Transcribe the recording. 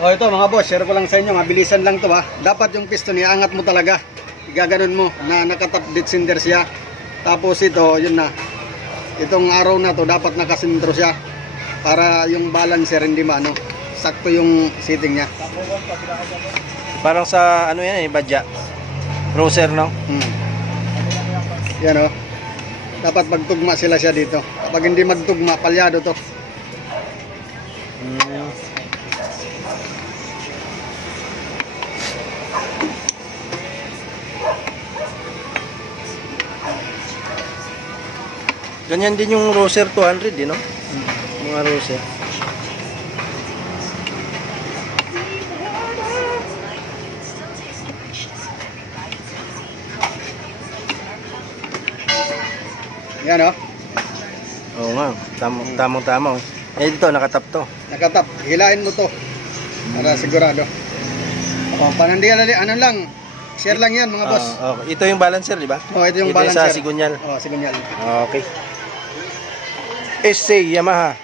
O ito mga boss, share ko lang sa inyo, mabilisan lang to ha. Dapat yung piston iangat mo talaga. Igaganon mo na nakatap dead center siya. Tapos ito, yun na. Itong araw na to dapat nakasentro siya para yung balancer hindi maano. Sakto yung seating niya. Parang sa ano yan badya. Roser, no? Yan o. Dapat magtugma sila siya dito. Kapag hindi magtugma, palyado to. Ganyan din yung Roser 200, no? Mga Roser. Yan o. Oo nga, tamang-tama. Eh dito, nakatap to. Nakatap. Hilain mo to. Para sigurado. O, panandigan na ano lang. Share lang yan mga boss. Okay. Ito yung balancer, di ba? O, ito yung Ito balancer. sa Sigunyal. O, Sigunyal. Okay. SC Yamaha.